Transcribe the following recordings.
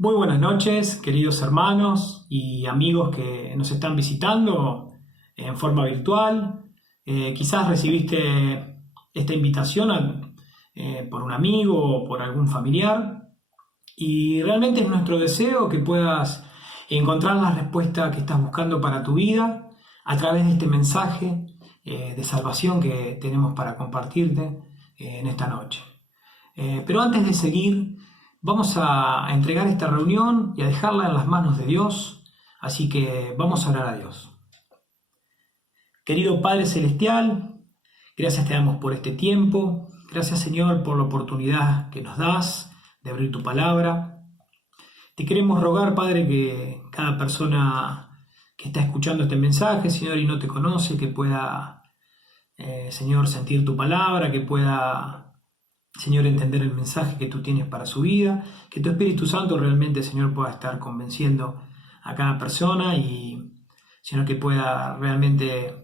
Muy buenas noches, queridos hermanos y amigos que nos están visitando en forma virtual. Quizás recibiste esta invitación por un amigo o por algún familiar y realmente es nuestro deseo que puedas encontrar la respuesta que estás buscando para tu vida a través de este mensaje de salvación que tenemos para compartirte en esta noche. Pero antes de seguir, vamos a entregar esta reunión y a dejarla en las manos de Dios, así que vamos a orar a Dios. Querido Padre Celestial, gracias te damos por este tiempo, gracias Señor por la oportunidad que nos das de abrir tu palabra. Te queremos rogar, Padre, que cada persona que está escuchando este mensaje, Señor, y no te conoce, que pueda, Señor, sentir tu palabra, que pueda, Señor, entender el mensaje que tú tienes para su vida, que tu Espíritu Santo realmente, Señor, pueda estar convenciendo a cada persona y, Señor, que pueda realmente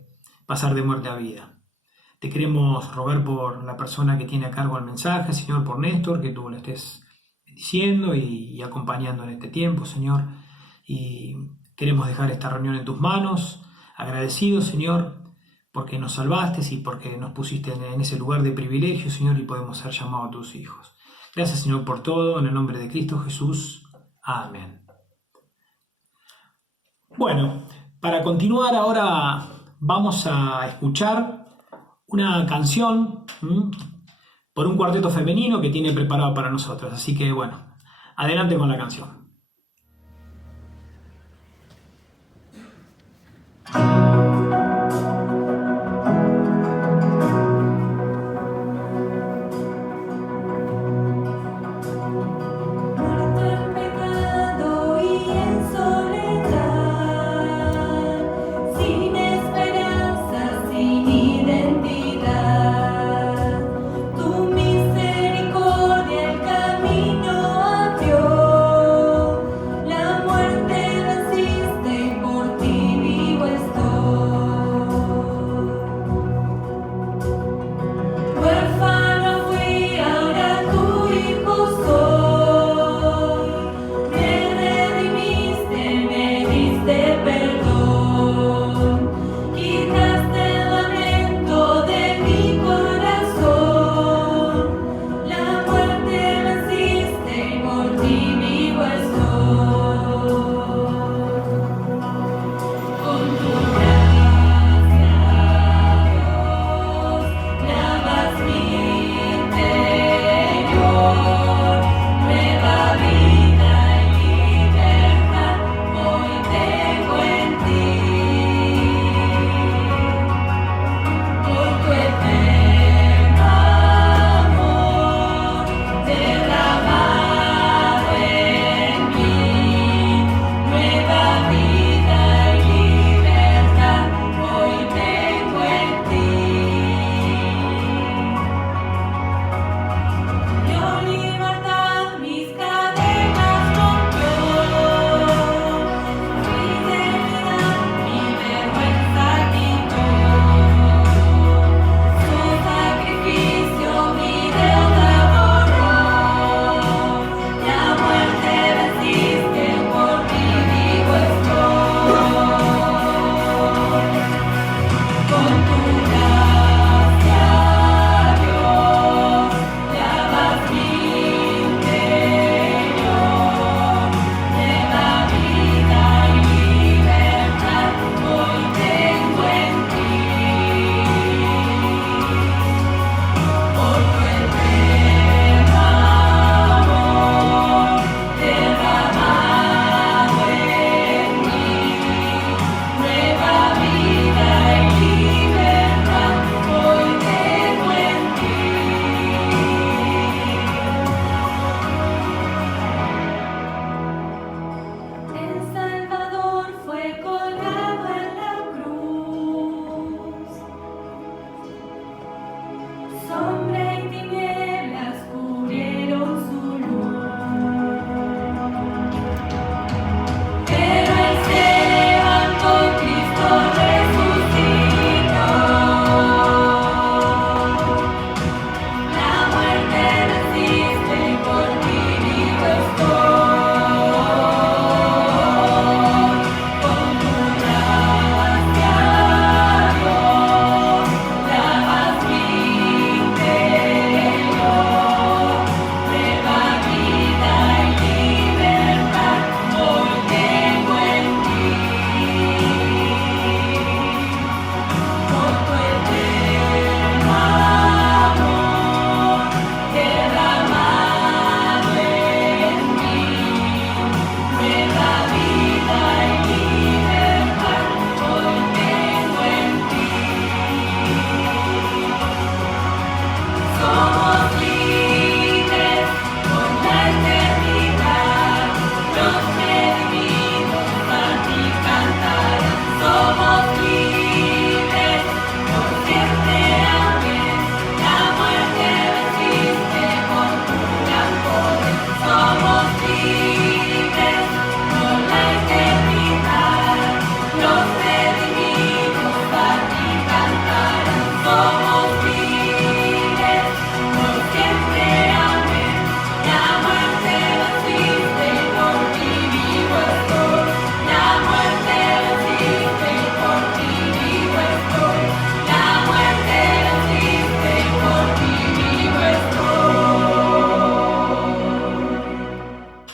pasar de muerte a vida. Te queremos rogar por la persona que tiene a cargo el mensaje, Señor, por Néstor, que tú le estés bendiciendo y acompañando en este tiempo, Señor. Y queremos dejar esta reunión en tus manos, agradecidos, Señor, porque nos salvaste y porque nos pusiste en ese lugar de privilegio, Señor, y podemos ser llamados tus hijos. Gracias, Señor, por todo, en el nombre de Cristo Jesús. Amén. Bueno, para continuar ahora vamos a escuchar una canción por un cuarteto femenino que tiene preparado para nosotros. Así que, bueno, adelante con la canción. Tu misericordia el camino abrió.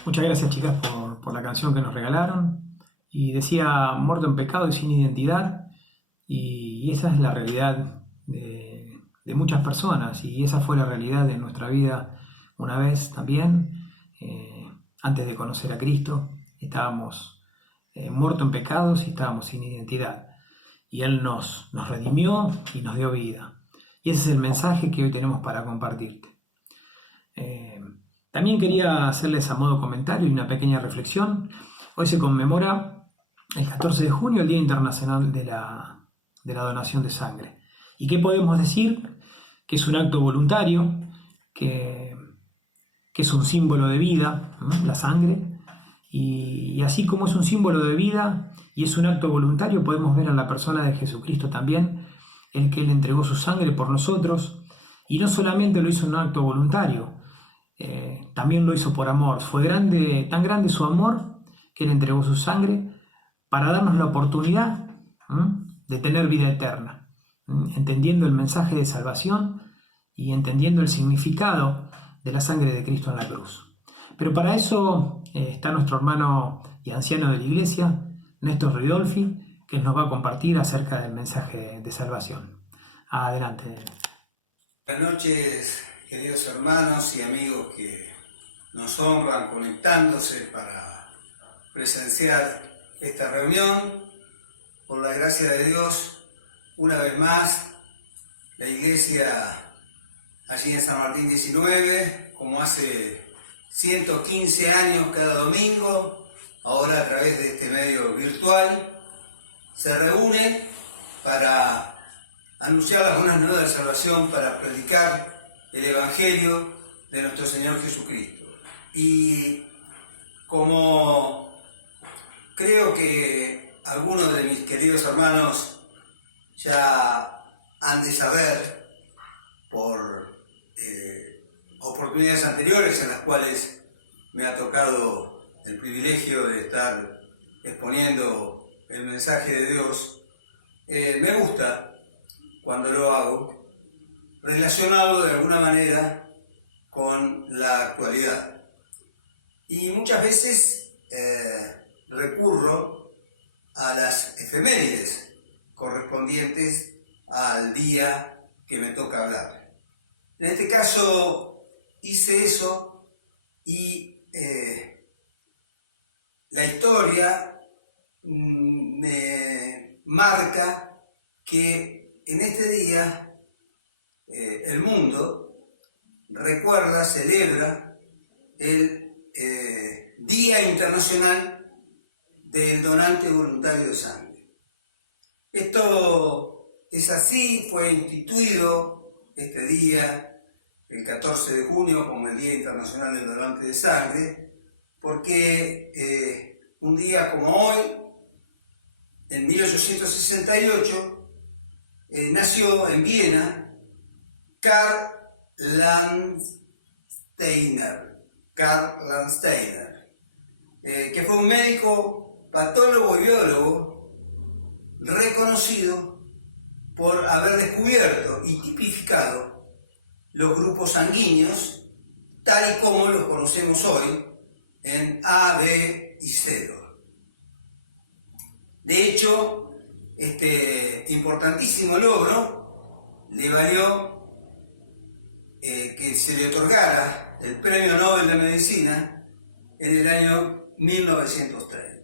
Muchas gracias, chicas, por la canción que nos regalaron. Y decía, muerto en pecado y sin identidad. Y esa es la realidad de muchas personas. Y esa fue la realidad de nuestra vida una vez también. Antes de conocer a Cristo, estábamos muertos en pecados y estábamos sin identidad. Y Él nos redimió y nos dio vida. Y ese es el mensaje que hoy tenemos para compartirte. También quería hacerles a modo comentario y una pequeña reflexión. Hoy se conmemora el 14 de junio el Día Internacional de la Donación de Sangre. ¿Y qué podemos decir? Que es un acto voluntario, que es un símbolo de vida, ¿no? La sangre. Y así como es un símbolo de vida y es un acto voluntario, podemos ver en la persona de Jesucristo también, el que Él entregó su sangre por nosotros. Y no solamente lo hizo en un acto voluntario, también lo hizo por amor. Fue tan grande su amor que Él entregó su sangre para darnos la oportunidad de tener vida eterna, entendiendo el mensaje de salvación y entendiendo el significado de la sangre de Cristo en la cruz. Pero para eso está nuestro hermano y anciano de la iglesia, Néstor Ridolfi, que nos va a compartir acerca del mensaje de salvación. Adelante. Buenas noches, queridos hermanos y amigos que nos honran conectándose para presenciar esta reunión. Por la gracia de Dios, una vez más, la iglesia allí en San Martín 19, como hace 115 años cada domingo, ahora a través de este medio virtual, se reúne para anunciar las buenas nuevas de salvación, para predicar el Evangelio de nuestro Señor Jesucristo. Y como creo que algunos de mis queridos hermanos ya han de saber por oportunidades anteriores en las cuales me ha tocado el privilegio de estar exponiendo el mensaje de Dios, me gusta cuando lo hago, relacionado de alguna manera con la actualidad. Y muchas veces recurro a las efemérides correspondientes al día que me toca hablar. En este caso hice eso y la historia me marca que en este día el mundo recuerda, celebra el Día Internacional del Donante Voluntario de Sangre. Esto es así, fue instituido este día, el 14 de junio, como el Día Internacional del Donante de Sangre, porque un día como hoy, en 1868, nació en Viena Karl Landsteiner, que fue un médico, patólogo y biólogo reconocido por haber descubierto y tipificado los grupos sanguíneos tal y como los conocemos hoy en A, B y 0. De hecho, este importantísimo logro le valió que se le otorgara el Premio Nobel de Medicina en el año 1930.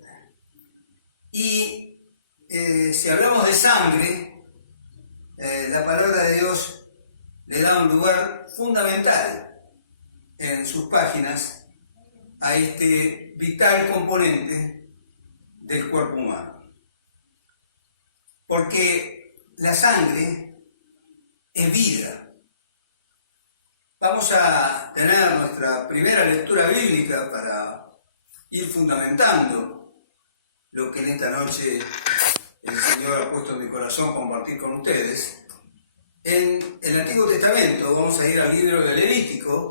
Y si hablamos de sangre, la palabra de Dios le da un lugar fundamental en sus páginas a este vital componente del cuerpo humano. Porque la sangre es vida. Vamos a tener nuestra primera lectura bíblica para ir fundamentando lo que en esta noche el Señor ha puesto en mi corazón compartir con ustedes. En el Antiguo Testamento vamos a ir al libro de Levítico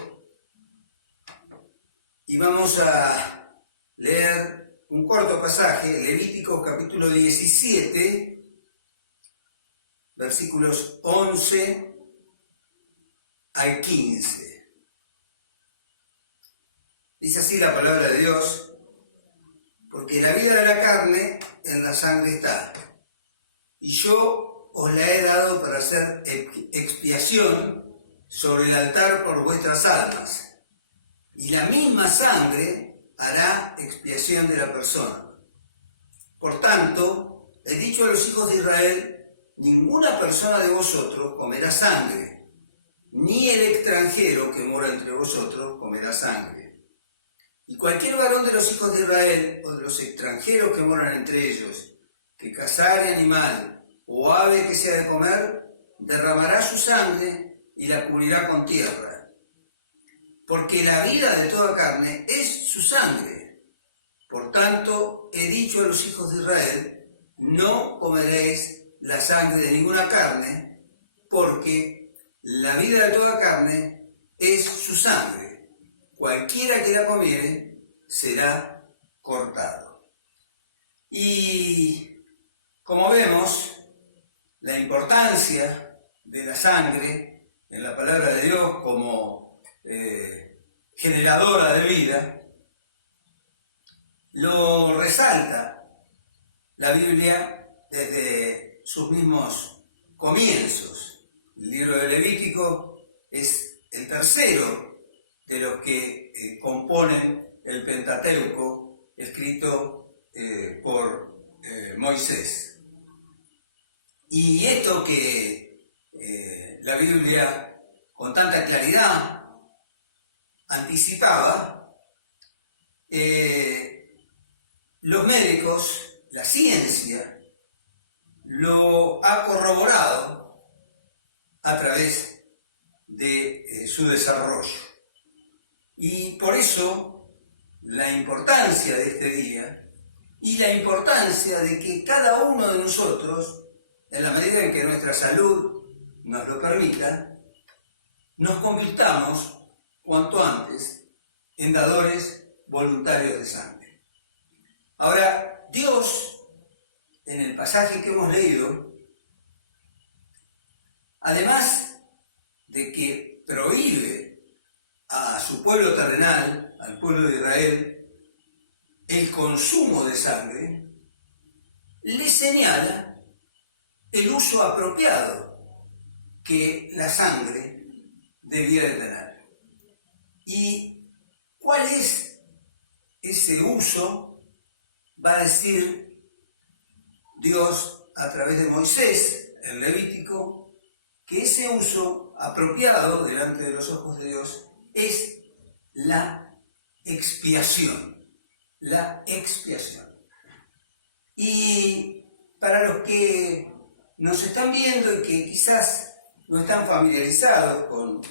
y vamos a leer un corto pasaje, Levítico capítulo 17, versículos 11 al 15. Dice así la palabra de Dios: porque la vida de la carne en la sangre está, y yo os la he dado para hacer expiación sobre el altar por vuestras almas, y la misma sangre hará expiación de la persona. Por tanto, he dicho a los hijos de Israel: ninguna persona de vosotros comerá sangre, ni el extranjero que mora entre vosotros comerá sangre. Y cualquier varón de los hijos de Israel o de los extranjeros que moran entre ellos, que cazare animal o ave que sea de comer, derramará su sangre y la cubrirá con tierra. Porque la vida de toda carne es su sangre. Por tanto, he dicho a los hijos de Israel: no comeréis la sangre de ninguna carne, porque la vida de toda carne es su sangre. Cualquiera que la comiere será cortado. Y como vemos, la importancia de la sangre en la palabra de Dios como generadora de vida, lo resalta la Biblia desde sus mismos comienzos. El libro de Levítico es el tercero de los que componen el Pentateuco escrito por Moisés. Y esto que la Biblia con tanta claridad anticipaba, los médicos, la ciencia, lo ha corroborado a través de su desarrollo. Y por eso la importancia de este día y la importancia de que cada uno de nosotros, en la medida en que nuestra salud nos lo permita, nos convirtamos cuanto antes en dadores voluntarios de sangre. Ahora, Dios, en el pasaje que hemos leído, además de que prohíbe a su pueblo terrenal, al pueblo de Israel, el consumo de sangre, le señala el uso apropiado que la sangre debía de tener. ¿Y cuál es ese uso? Va a decir Dios a través de Moisés, en Levítico, que ese uso apropiado delante de los ojos de Dios es la expiación. La expiación. Y para los que nos están viendo y que quizás no están familiarizados con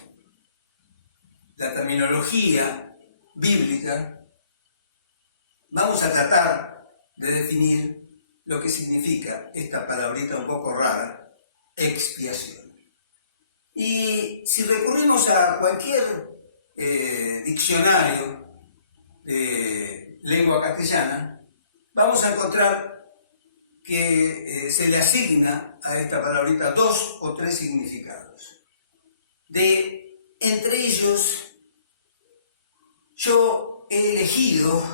la terminología bíblica, vamos a tratar de definir lo que significa esta palabrita un poco rara, expiación. Y si recurrimos a cualquier diccionario de lengua castellana, vamos a encontrar que se le asigna a esta palabrita 2 o 3 significados. Entre ellos, yo he elegido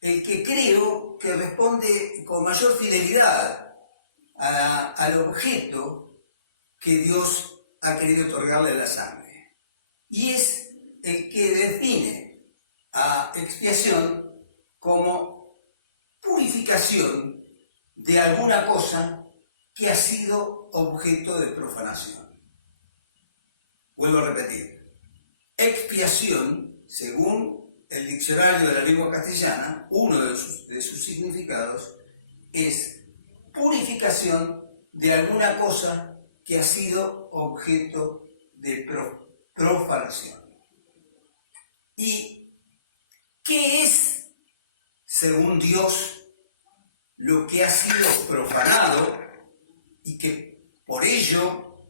el que creo que responde con mayor fidelidad al objeto que Dios ha querido otorgarle a la sangre. Y es el que define a expiación como purificación de alguna cosa que ha sido objeto de profanación. Vuelvo a repetir. Expiación, según el diccionario de la lengua castellana, uno de sus significados es purificación de alguna cosa que ha sido objeto de profanación. ¿Y qué es, según Dios, lo que ha sido profanado y que por ello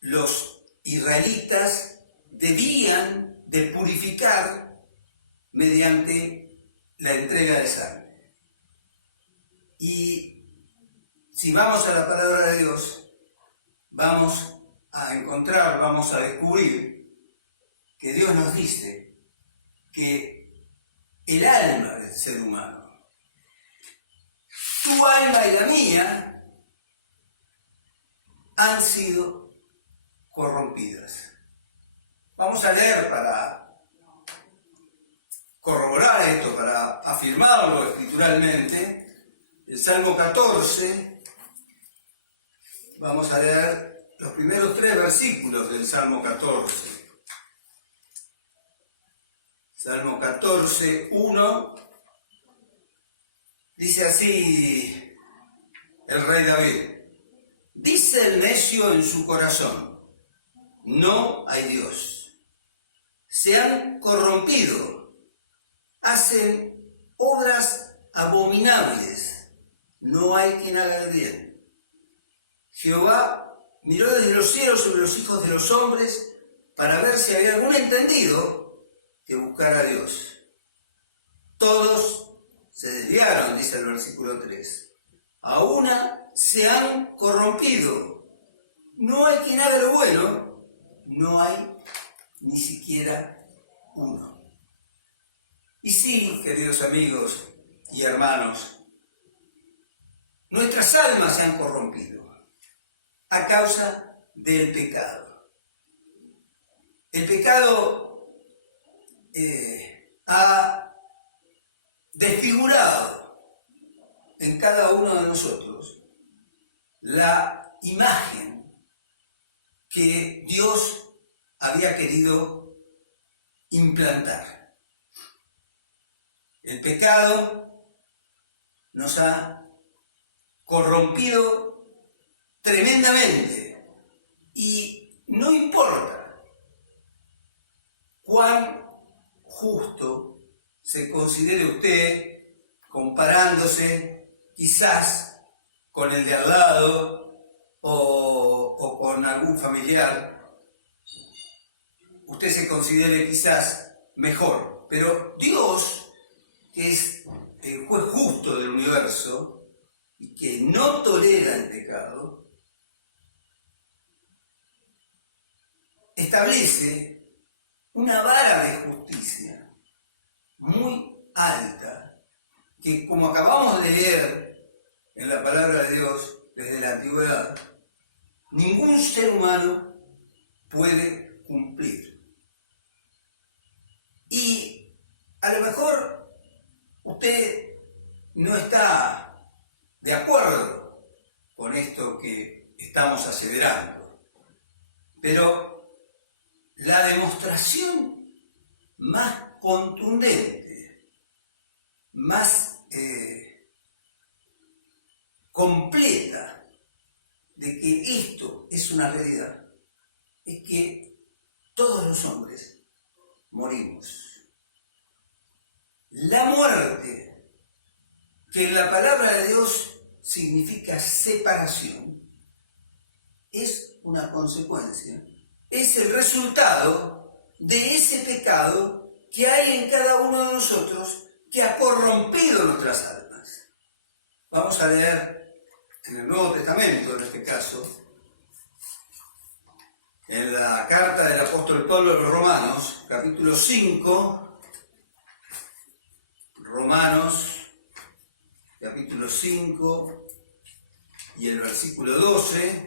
los israelitas debían de purificar mediante la entrega de sangre? Y si vamos a la palabra de Dios, vamos a encontrar, vamos a descubrir que Dios nos dice que el alma del ser humano, tu alma y la mía, han sido corrompidas. Vamos a leer para corroborar esto, para afirmarlo escrituralmente, el Salmo 14. Vamos a leer los primeros 3 versículos del Salmo 14. Salmo 14, 1, dice así el rey David: dice el necio en su corazón, no hay Dios. Se han corrompido, hacen obras abominables, no hay quien haga el bien. Jehová miró desde los cielos sobre los hijos de los hombres para ver si había algún entendido que buscara a Dios. Todos se desviaron, dice el versículo 3. A una se han corrompido. No hay quien haga lo bueno, no hay ni siquiera uno. Y sí, queridos amigos y hermanos, nuestras almas se han corrompido a causa del pecado. El pecado ha desfigurado en cada uno de nosotros la imagen que Dios había querido implantar. El pecado nos ha corrompido tremendamente y no importa cuán justo se considere usted comparándose quizás con el de al lado o con algún familiar, usted se considere quizás mejor, pero Dios, que es el juez justo del universo y que no tolera el pecado, establece una vara de justicia muy alta, que, como acabamos de leer en la palabra de Dios desde la antigüedad, ningún ser humano puede cumplir. Y a lo mejor usted no está de acuerdo con esto que estamos aseverando, pero la demostración más contundente, más completa de que esto es una realidad, es que todos los hombres morimos. La muerte, que en la palabra de Dios significa separación, es una consecuencia, es el resultado de ese pecado que hay en cada uno de nosotros que ha corrompido nuestras almas. Vamos a leer en el Nuevo Testamento, en este caso, en la carta del apóstol Pablo a los Romanos, capítulo 5, Romanos, capítulo 5, y el versículo 12,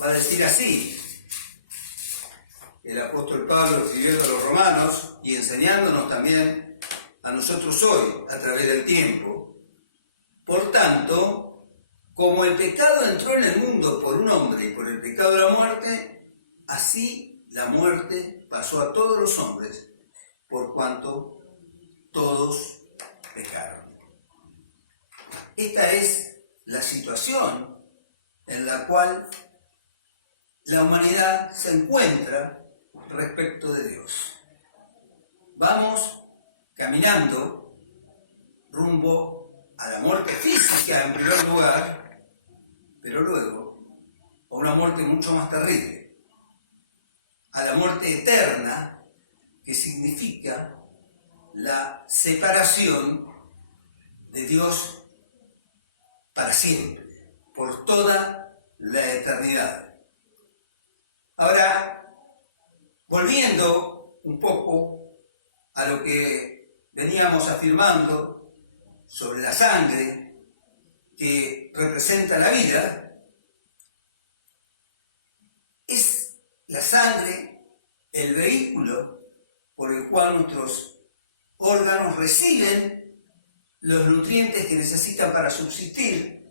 va a decir así: el apóstol Pablo escribiendo a los romanos y enseñándonos también a nosotros hoy a través del tiempo: por tanto, como el pecado entró en el mundo por un hombre y por el pecado de la muerte, así la muerte pasó a todos los hombres, por cuanto todos pecaron. Esta es la situación en la cual la humanidad se encuentra respecto de Dios. Vamos caminando rumbo a la muerte física en primer lugar, pero luego a una muerte mucho más terrible, a la muerte eterna, que significa la separación de Dios para siempre, por toda la eternidad. Ahora, volviendo un poco a lo que veníamos afirmando sobre la sangre que representa la vida, es la sangre el vehículo por el cual nuestros órganos reciben los nutrientes que necesitan para subsistir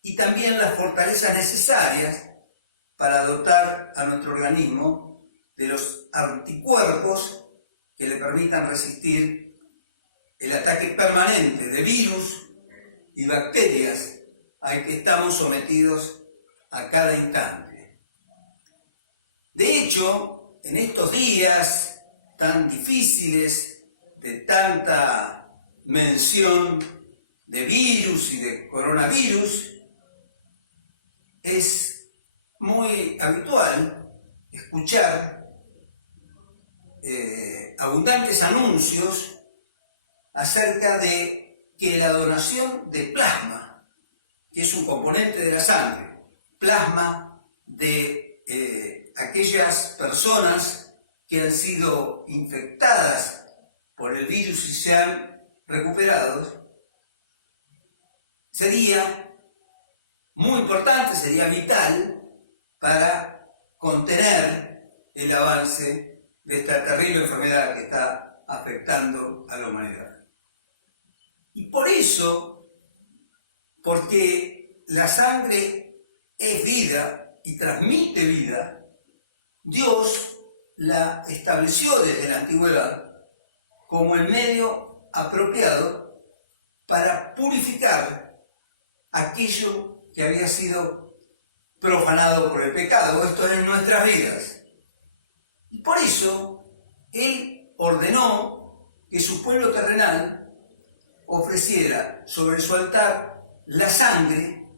y también las fortalezas necesarias para dotar a nuestro organismo de los anticuerpos que le permitan resistir el ataque permanente de virus y bacterias al que estamos sometidos a cada instante. De hecho, en estos días tan difíciles, de tanta mención de virus y de coronavirus, es muy habitual escuchar abundantes anuncios acerca de que la donación de plasma, que es un componente de la sangre, plasma de aquellas personas que han sido infectadas por el virus y se han recuperado, sería muy importante, sería vital para contener el avance de esta terrible enfermedad que está afectando a la humanidad. Y por eso, porque la sangre es vida y transmite vida, Dios la estableció desde la antigüedad como el medio apropiado para purificar aquello que había sido profanado por el pecado, esto es en nuestras vidas. Y por eso Él ordenó que su pueblo terrenal ofreciera sobre su altar la sangre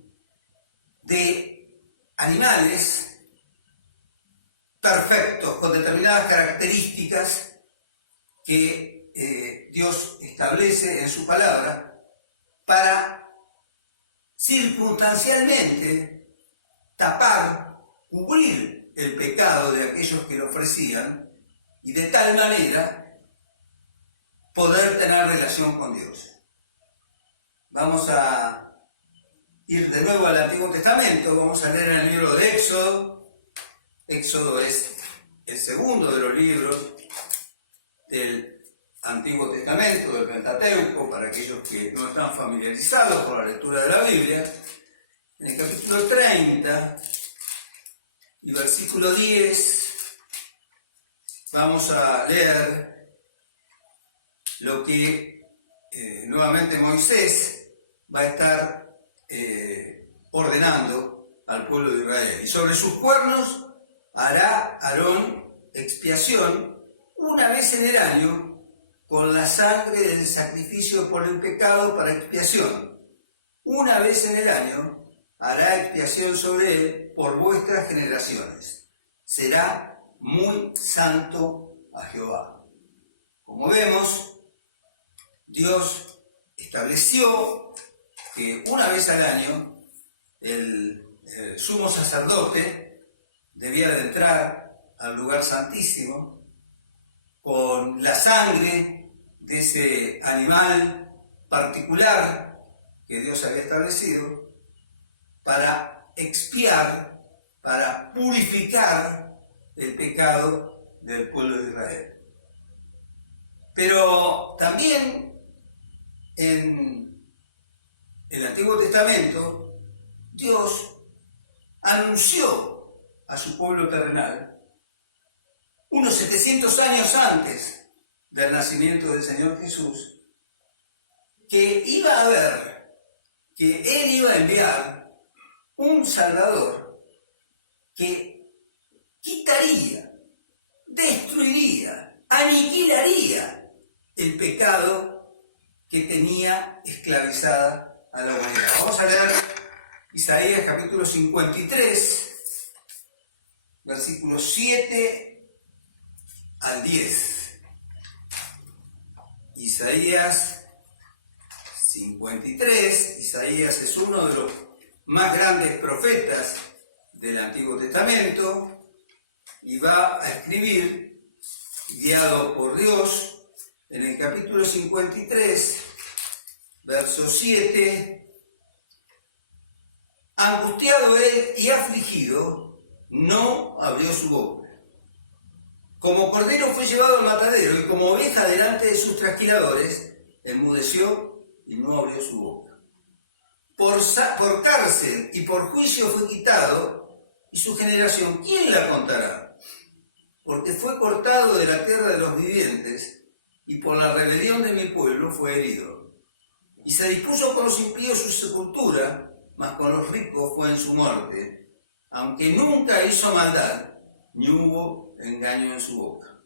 de animales perfectos, con determinadas características que Dios establece en su palabra, para circunstancialmente tapar, cubrir el pecado de aquellos que lo ofrecían y de tal manera poder tener relación con Dios. Vamos a ir de nuevo al Antiguo Testamento, vamos a leer en el libro de Éxodo. Éxodo es el segundo de los libros del Antiguo Testamento, del Pentateuco, para aquellos que no están familiarizados con la lectura de la Biblia. En el capítulo 30 y versículo 10 vamos a leer lo que nuevamente Moisés va a estar ordenando al pueblo de Israel. Y sobre sus cuernos hará Aarón expiación una vez en el año con la sangre del sacrificio por el pecado para expiación. Una vez en el año hará expiación sobre él por vuestras generaciones. Será muy santo a Jehová. Como vemos, Dios estableció que una vez al año el sumo sacerdote debía de entrar al lugar santísimo con la sangre de ese animal particular que Dios había establecido para expiar, para purificar el pecado del pueblo de Israel. Pero también en el Antiguo Testamento Dios anunció a su pueblo terrenal unos 700 años antes del nacimiento del Señor Jesús, que iba a haber, que Él iba a enviar un Salvador que quitaría, destruiría, aniquilaría el pecado que tenía esclavizada a la humanidad. Vamos a leer Isaías capítulo 53, versículos 7 al 10. Isaías 53. Isaías es uno de los más grandes profetas del Antiguo Testamento y va a escribir, guiado por Dios, en el capítulo 53, verso 7, angustiado él y afligido, no abrió su boca. Como cordero fue llevado al matadero, y como oveja delante de sus trasquiladores, enmudeció y no abrió su boca. Por cárcel y por juicio fue quitado, y su generación, ¿quién la contará? Porque fue cortado de la tierra de los vivientes, y por la rebelión de mi pueblo fue herido. Y se dispuso con los impíos su sepultura, mas con los ricos fue en su muerte, aunque nunca hizo maldad, ni hubo engaño en su boca.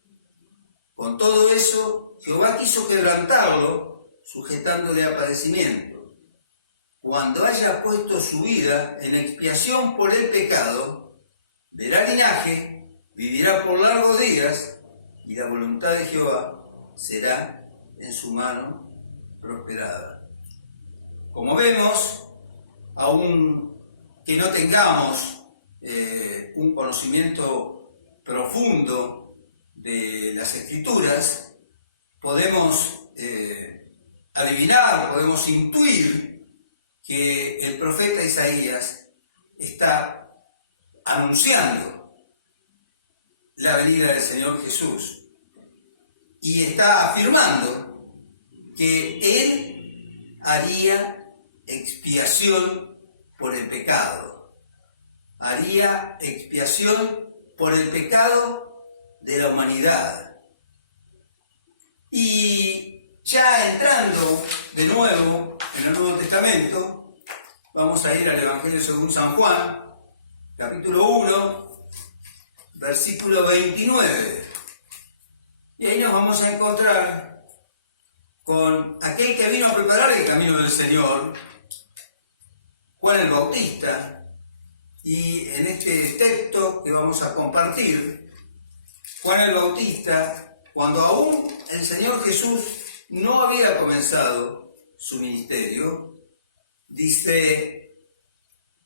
Con todo eso, Jehová quiso quebrantarlo, sujetándole a padecimiento. Cuando haya puesto su vida en expiación por el pecado, verá linaje, vivirá por largos días, y la voluntad de Jehová será en su mano prosperada. Como vemos, aun que no tengamos un conocimiento profundo de las Escrituras, podemos adivinar, podemos intuir que el profeta Isaías está anunciando la venida del Señor Jesús y está afirmando que Él haría expiación por el pecado, haría expiación por el pecado de la humanidad. Y ya entrando de nuevo en el Nuevo Testamento, vamos a ir al Evangelio según San Juan, capítulo 1, versículo 29. Y ahí nos vamos a encontrar con aquel que vino a preparar el camino del Señor, Juan el Bautista. Y en este texto que vamos a compartir, Juan el Bautista, cuando aún el Señor Jesús no había comenzado su ministerio, dice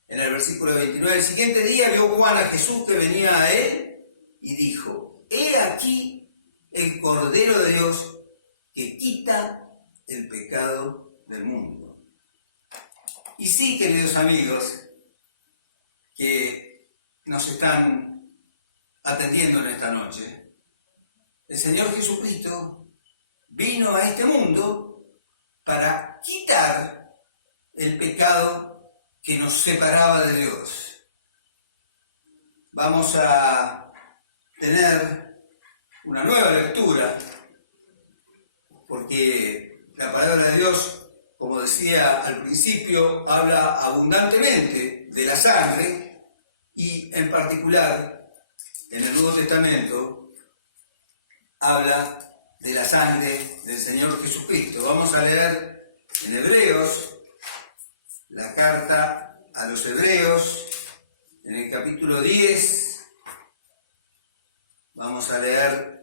en el versículo 29, el siguiente día vio Juan a Jesús que venía a él y dijo: he aquí el Cordero de Dios que quita el pecado del mundo. Y sí, queridos amigos, que nos están atendiendo en esta noche, el Señor Jesucristo vino a este mundo para quitar el pecado que nos separaba de Dios. Vamos a tener una nueva lectura, porque la palabra de Dios, como decía al principio, habla abundantemente de la sangre, y en particular en el Nuevo Testamento habla de la sangre del Señor Jesucristo. Vamos a leer en Hebreos, la carta a los Hebreos, en el capítulo 10, vamos a leer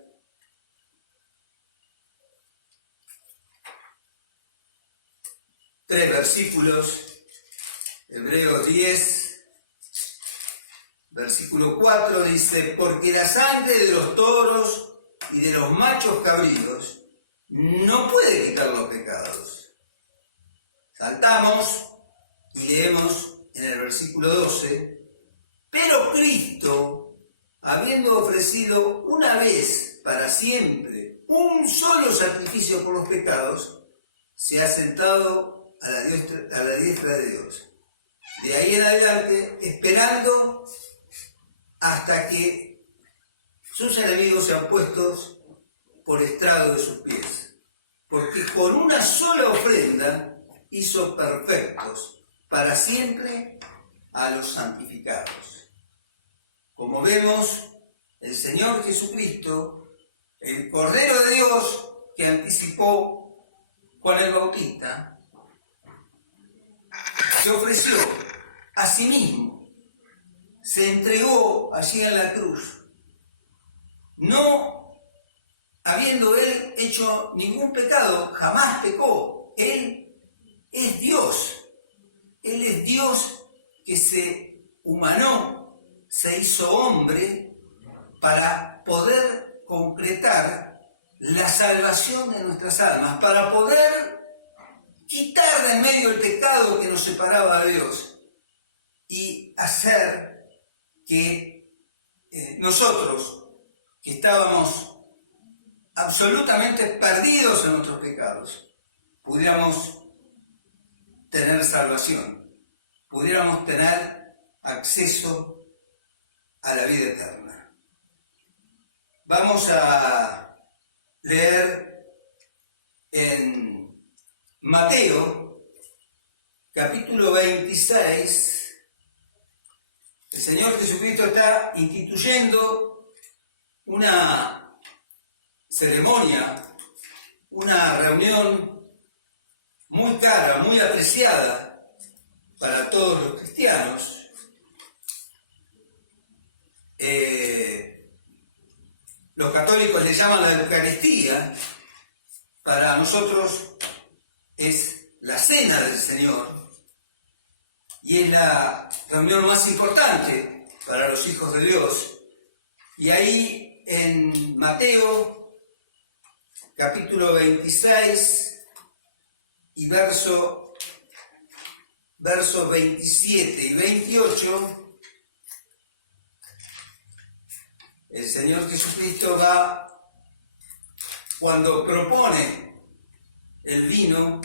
tres versículos. Hebreos 10, versículo 4 dice: porque la sangre de los toros y de los machos cabríos no puede quitar los pecados. Saltamos y leemos en el versículo 12: pero Cristo, habiendo ofrecido una vez para siempre un solo sacrificio por los pecados, se ha sentado a la diestra de Dios. De ahí en adelante, esperando hasta que sus enemigos sean puestos por estrado de sus pies. Porque con una sola ofrenda hizo perfectos para siempre a los santificados. Como vemos, el Señor Jesucristo, el Cordero de Dios que anticipó Juan el Bautista, se ofreció a sí mismo, se entregó allí en la cruz, no habiendo él hecho ningún pecado, jamás pecó. Él es Dios que se humanó, se hizo hombre para poder concretar la salvación de nuestras almas, para poder quitar de en medio el pecado que nos separaba de Dios y hacer que nosotros, que estábamos absolutamente perdidos en nuestros pecados, pudiéramos tener salvación, pudiéramos tener acceso a la vida eterna. Vamos a leer en Mateo, capítulo 26, el Señor Jesucristo está instituyendo una ceremonia, una reunión muy cara, muy apreciada para todos los cristianos. Los católicos le llaman la Eucaristía, para nosotros es la cena del Señor y es la reunión más importante para los hijos de Dios. Y ahí en Mateo, capítulo 26 y versos 27 y 28, el Señor Jesucristo cuando propone el vino,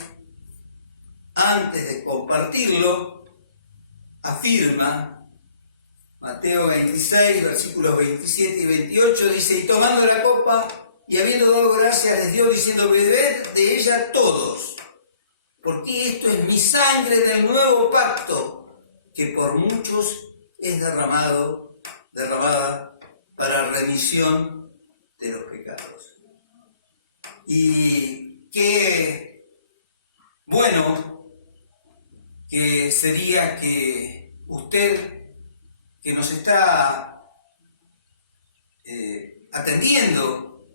antes de compartirlo, afirma, Mateo 26, versículos 27 y 28, dice: y tomando la copa, y habiendo dado gracias, les dio, diciendo: bebed de ella todos, porque esto es mi sangre del nuevo pacto, que por muchos es derramada para remisión de los pecados. Y qué bueno que sería que usted, que nos está atendiendo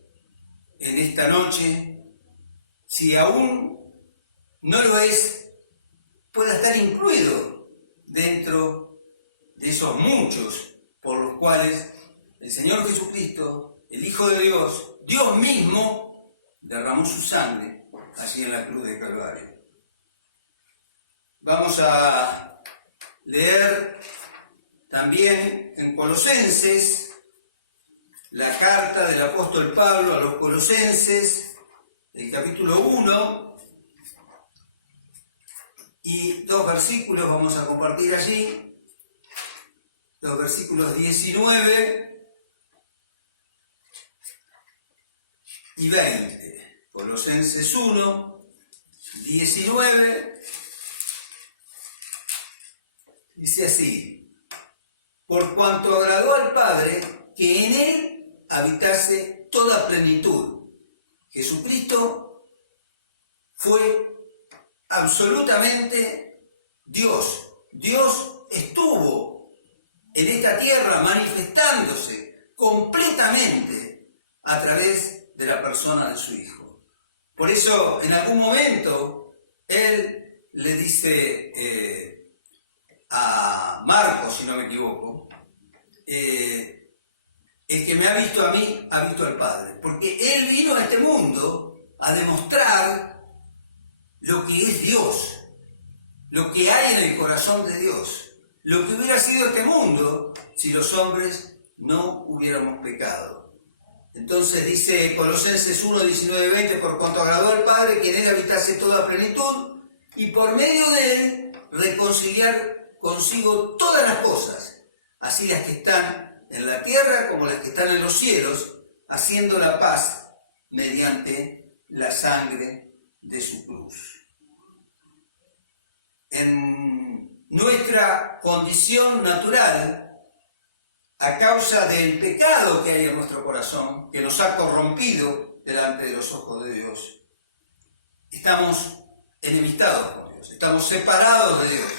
en esta noche, si aún no lo es, pueda estar incluido dentro de esos muchos por los cuales el Señor Jesucristo, el Hijo de Dios, Dios mismo, derramó su sangre allí en la cruz de Calvario. Vamos a leer también en Colosenses, la carta del apóstol Pablo a los Colosenses, el capítulo 1, y 2 versículos vamos a compartir allí, los versículos 19 y 20. Colosenses 1, 19, dice así: por cuanto agradó al Padre que en Él habitase toda plenitud. Jesucristo fue absolutamente Dios. Dios estuvo en esta tierra manifestándose completamente a través de la persona de su Hijo. Por eso, en algún momento, Él le dice a Marcos, si no me equivoco, el que me ha visto a mí, ha visto al Padre. Porque Él vino a este mundo a demostrar lo que es Dios, lo que hay en el corazón de Dios, lo que hubiera sido este mundo si los hombres no hubiéramos pecado. Entonces dice Colosenses 1, 19 y 20: por cuanto agradó al Padre que en Él habitase toda plenitud, y por medio de Él reconciliar consigo todas las cosas, así las que están en la tierra como las que están en los cielos, haciendo la paz mediante la sangre de su cruz. En nuestra condición natural, a causa del pecado que hay en nuestro corazón, que nos ha corrompido delante de los ojos de Dios, estamos enemistados con Dios, estamos separados de Dios.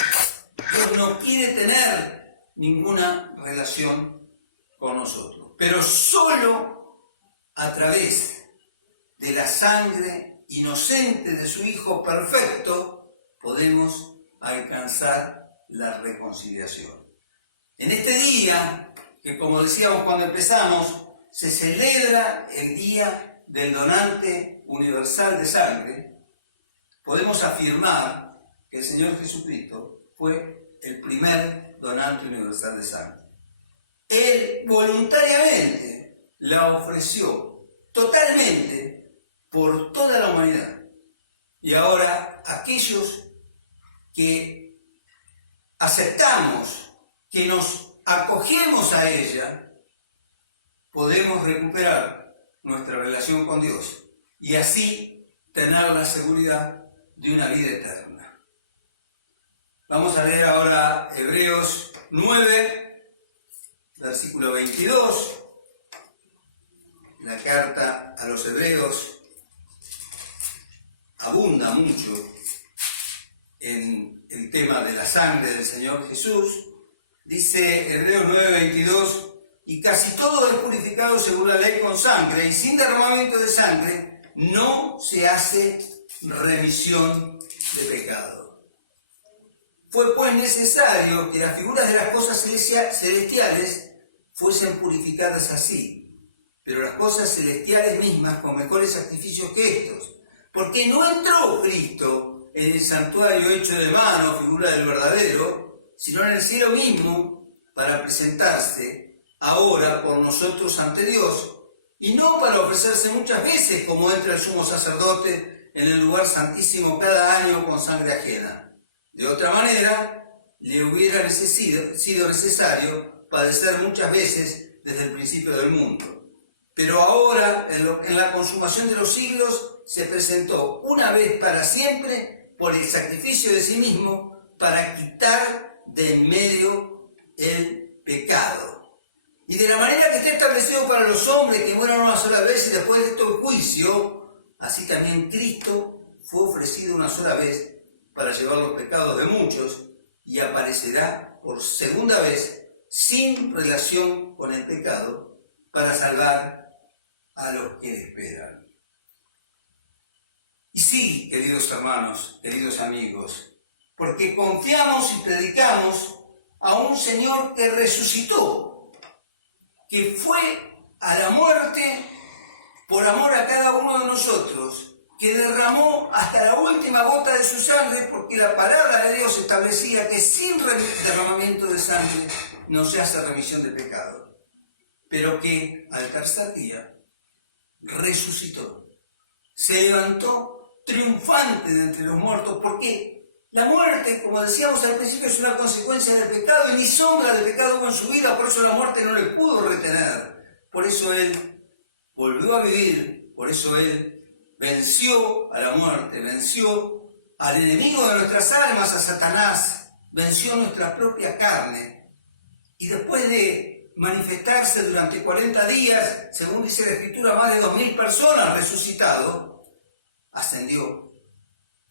Dios no quiere tener ninguna relación con nosotros, pero solo a través de la sangre inocente de su Hijo perfecto podemos alcanzar la reconciliación. En este día, que como decíamos cuando empezamos, se celebra el Día del donante universal de sangre, podemos afirmar que el Señor Jesucristo fue el primer donante universal de sangre. Él voluntariamente la ofreció totalmente por toda la humanidad. Y ahora aquellos que aceptamos, que nos acogemos a ella, podemos recuperar nuestra relación con Dios y así tener la seguridad de una vida eterna. Vamos a leer ahora Hebreos 9, versículo 22. La carta a los Hebreos abunda mucho en el tema de la sangre del Señor Jesús. Dice Hebreos 9, 22, y casi todo es purificado según la ley con sangre, y sin derramamiento de sangre no se hace remisión de pecado. Fue pues necesario que las figuras de las cosas celestiales fuesen purificadas así, pero las cosas celestiales mismas con mejores sacrificios que estos, porque no entró Cristo en el santuario hecho de mano, figura del verdadero, sino en el cielo mismo, para presentarse ahora por nosotros ante Dios, y no para ofrecerse muchas veces como entra el sumo sacerdote en el lugar santísimo cada año con sangre ajena. De otra manera, le hubiera sido necesario padecer muchas veces desde el principio del mundo. Pero ahora, en la consumación de los siglos, se presentó una vez para siempre por el sacrificio de sí mismo para quitar de en medio el pecado. Y de la manera que está establecido para los hombres que mueran una sola vez y después de esto el juicio, así también Cristo fue ofrecido una sola vez para llevar los pecados de muchos y aparecerá por segunda vez sin relación con el pecado para salvar a los que le esperan. Y sí, queridos hermanos, queridos amigos, porque confiamos y predicamos a un Señor que resucitó, que fue a la muerte por amor a cada uno de nosotros, que derramó hasta la última gota de su sangre, porque la palabra de Dios establecía que sin derramamiento de sangre no se hace remisión de pecado, pero que al tercer día resucitó, se levantó triunfante de entre los muertos, porque la muerte, como decíamos al principio, es una consecuencia del pecado y ni sombra de pecado hubo en su vida, por eso la muerte no le pudo retener. Por eso Él volvió a vivir, por eso Él venció a la muerte, venció al enemigo de nuestras almas, a Satanás, venció nuestra propia carne. Y después de manifestarse durante 40 días, según dice la Escritura, más de 2.000 personas resucitado, ascendió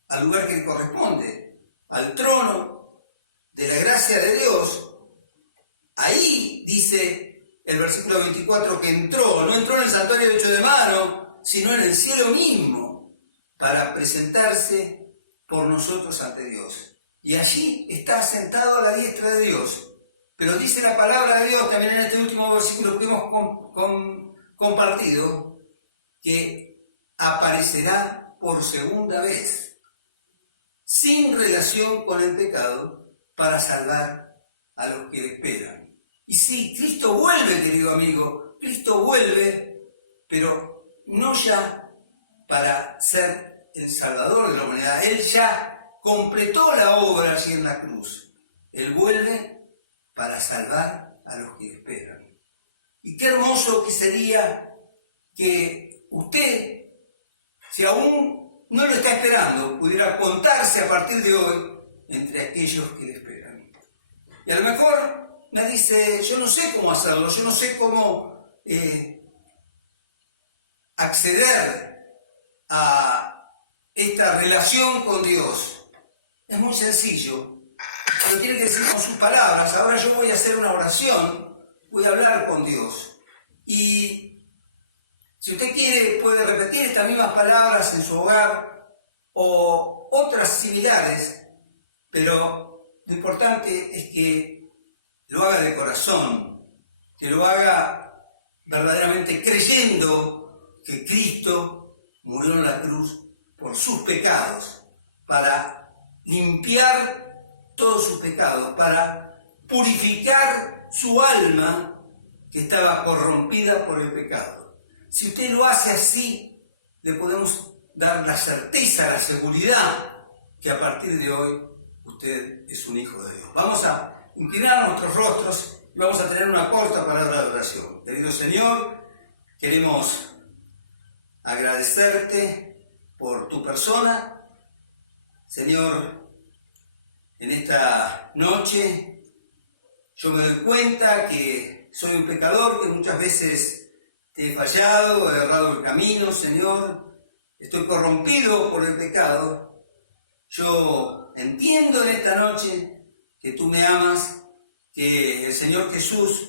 al lugar que le corresponde, al trono de la gracia de Dios. Ahí dice el versículo 24 que no entró en el santuario hecho de mano, sino en el cielo mismo, para presentarse por nosotros ante Dios. Y allí está sentado a la diestra de Dios. Pero dice la palabra de Dios también en este último versículo que hemos compartido, que aparecerá por segunda vez, sin relación con el pecado, para salvar a los que le esperan. Y sí, Cristo vuelve, querido amigo, Cristo vuelve, pero no ya para ser el Salvador de la humanidad. Él ya completó la obra allí en la cruz. Él vuelve para salvar a los que le esperan. Y qué hermoso que sería que usted, si aún no lo está esperando, pudiera contarse a partir de hoy entre aquellos que le esperan. Y a lo mejor me dice, yo no sé cómo hacerlo, yo no sé cómo acceder a esta relación con Dios. Es muy sencillo, lo tiene que decir con sus palabras. Ahora yo voy a hacer una oración, voy a hablar con Dios. Y si usted quiere, puede repetir estas mismas palabras en su hogar o otras similares, pero lo importante es que lo haga de corazón, que lo haga verdaderamente creyendo que Cristo murió en la cruz por sus pecados, para limpiar todos sus pecados, para purificar su alma que estaba corrompida por el pecado. Si usted lo hace así, le podemos dar la certeza, la seguridad que a partir de hoy usted es un hijo de Dios. Vamos a inclinar nuestros rostros y vamos a tener una corta palabra de oración. Querido Señor, queremos agradecerte por tu persona. Señor, en esta noche yo me doy cuenta que soy un pecador, que muchas veces te he fallado, he errado el camino, Señor. Estoy corrompido por el pecado. Yo entiendo en esta noche que tú me amas, que el Señor Jesús,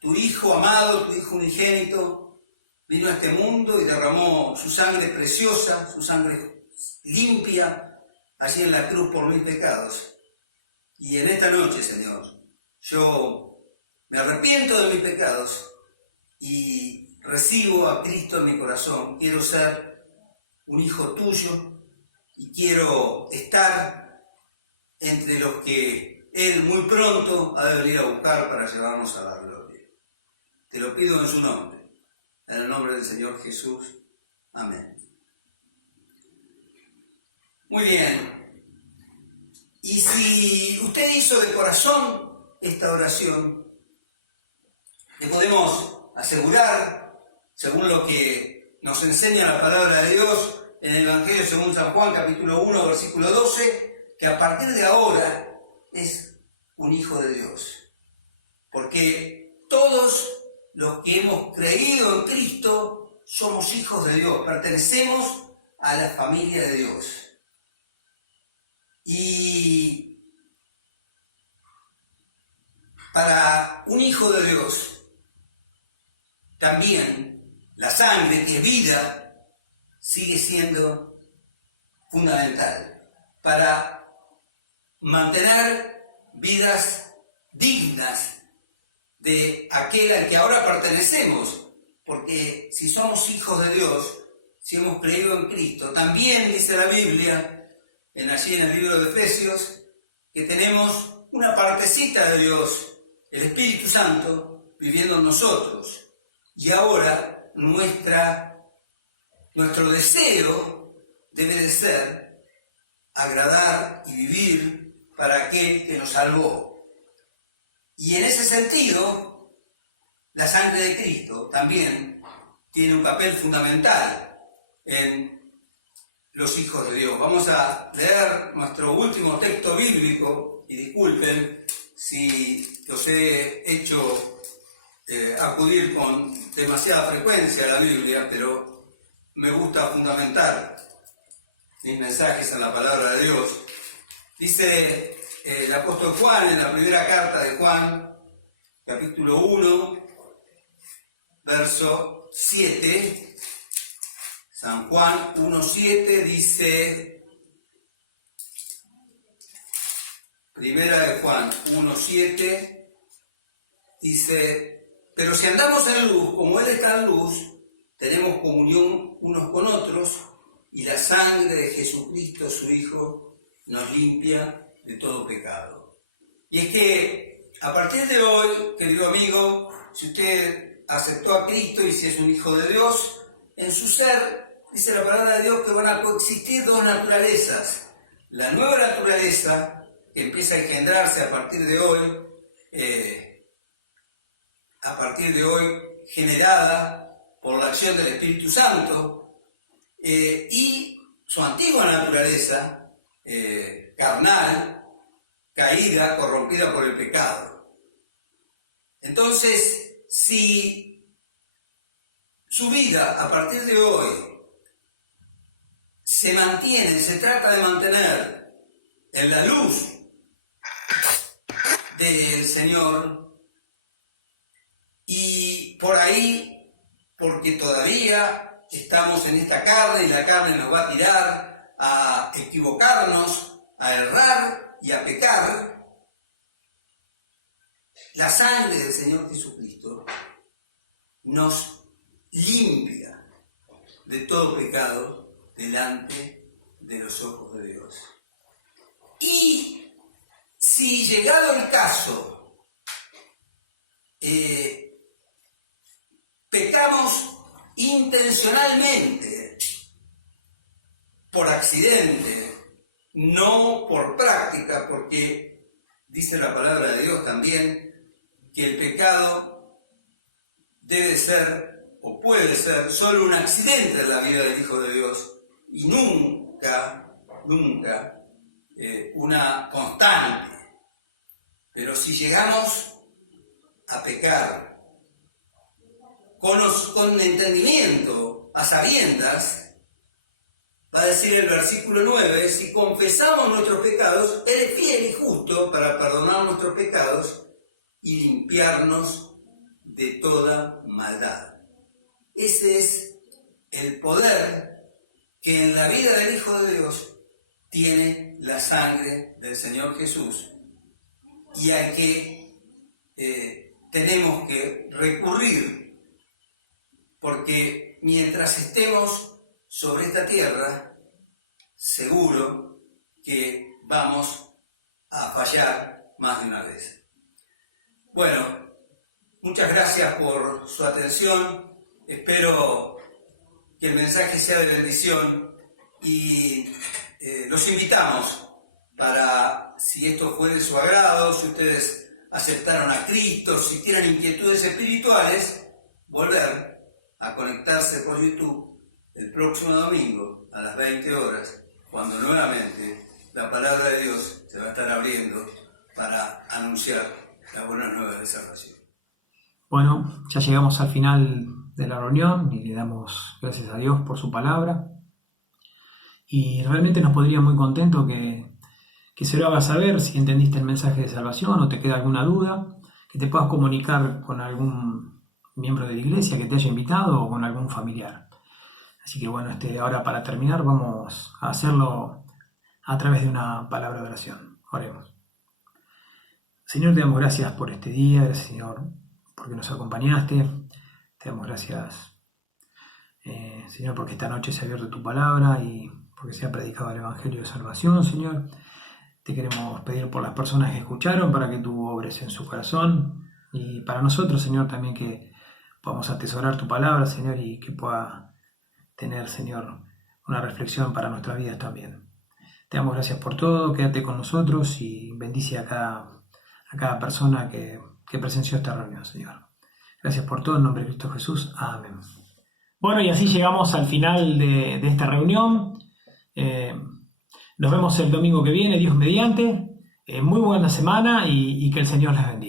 tu Hijo amado, tu Hijo unigénito, vino a este mundo y derramó su sangre preciosa, su sangre limpia, allí en la cruz por mis pecados. Y en esta noche, Señor, yo me arrepiento de mis pecados y recibo a Cristo en mi corazón. Quiero ser un hijo tuyo y quiero estar entre los que Él muy pronto ha de venir a buscar para llevarnos a la gloria. Te lo pido en su nombre, en el nombre del Señor Jesús. Amén. Muy bien. Y si usted hizo de corazón esta oración, le podemos asegurar, según lo que nos enseña la palabra de Dios en el Evangelio según San Juan, capítulo 1, versículo 12, que a partir de ahora es un hijo de Dios. Porque todos los que hemos creído en Cristo somos hijos de Dios, pertenecemos a la familia de Dios. Y para un hijo de Dios, también la sangre, que es vida, sigue siendo fundamental para mantener vidas dignas de aquel al que ahora pertenecemos, porque si somos hijos de Dios, si hemos creído en Cristo, también dice la Biblia, allí en el libro de Efesios, que tenemos una partecita de Dios, el Espíritu Santo, viviendo en nosotros. Y ahora nuestro deseo debe de ser agradar y vivir para aquel que nos salvó. Y en ese sentido, la sangre de Cristo también tiene un papel fundamental en los hijos de Dios. Vamos a leer nuestro último texto bíblico, y disculpen si los he hecho acudir con demasiada frecuencia a la Biblia, pero me gusta fundamentar mis mensajes en la palabra de Dios. Dice el apóstol Juan en la primera carta de Juan, capítulo 1, verso 7, San Juan 1:7 dice, primera de Juan 1:7, dice, pero si andamos en luz, como Él está en luz, tenemos comunión unos con otros, y la sangre de Jesucristo, su Hijo, nos limpia de todo pecado. Y es que a partir de hoy, querido amigo, si usted aceptó a Cristo y si es un hijo de Dios, en su ser, dice la palabra de Dios que van a coexistir dos naturalezas. La nueva naturaleza, que empieza a engendrarse a partir de hoy, generada por la acción del Espíritu Santo, y su antigua naturaleza, carnal, caída, corrompida por el pecado. Entonces, si su vida a partir de hoy se mantiene, se trata de mantener en la luz del Señor, y por ahí, porque todavía estamos en esta carne y la carne nos va a tirar a equivocarnos, a errar y a pecar, la sangre del Señor Jesucristo nos limpia de todo pecado delante de los ojos de Dios. Y si llegado el caso, pecamos intencionalmente, por accidente, no por práctica, porque dice la palabra de Dios también que el pecado debe ser o puede ser solo un accidente en la vida del Hijo de Dios y nunca una constante. Pero si llegamos a pecar con entendimiento, a sabiendas, va a decir el versículo 9, si confesamos nuestros pecados, Él es fiel y justo para perdonar nuestros pecados y limpiarnos de toda maldad. Ese es el poder que en la vida del Hijo de Dios tiene la sangre del Señor Jesús y al que tenemos que recurrir, porque mientras estemos sobre esta tierra, seguro que vamos a fallar más de una vez. Bueno, muchas gracias por su atención. Espero que el mensaje sea de bendición y los invitamos para, si esto fue de su agrado, si ustedes aceptaron a Cristo, si tienen inquietudes espirituales, volver a conectarse por YouTube el próximo domingo a las 20 horas, cuando nuevamente la palabra de Dios se va a estar abriendo para anunciar las buenas nuevas de salvación. Bueno, ya llegamos al final de la reunión y le damos gracias a Dios por su palabra. Y realmente nos pondría muy contento que se lo hagas saber si entendiste el mensaje de salvación o te queda alguna duda, que te puedas comunicar con algún miembro de la iglesia que te haya invitado o con algún familiar. Así que bueno, ahora para terminar vamos a hacerlo a través de una palabra de oración. Oremos. Señor, te damos gracias por este día, gracias Señor, porque nos acompañaste. Te damos gracias, Señor, porque esta noche se ha abierto tu palabra y porque se ha predicado el Evangelio de Salvación, Señor. Te queremos pedir por las personas que escucharon para que tú obres en su corazón y para nosotros, Señor, también que podamos atesorar tu palabra, Señor, y que pueda tener, Señor, una reflexión para nuestras vidas también. Te damos gracias por todo, quédate con nosotros y bendice a cada persona que presenció esta reunión, Señor. Gracias por todo, en nombre de Cristo Jesús. Amén. Bueno, y así llegamos al final de esta reunión. Nos vemos el domingo que viene, Dios mediante. Muy buena semana y que el Señor les bendiga.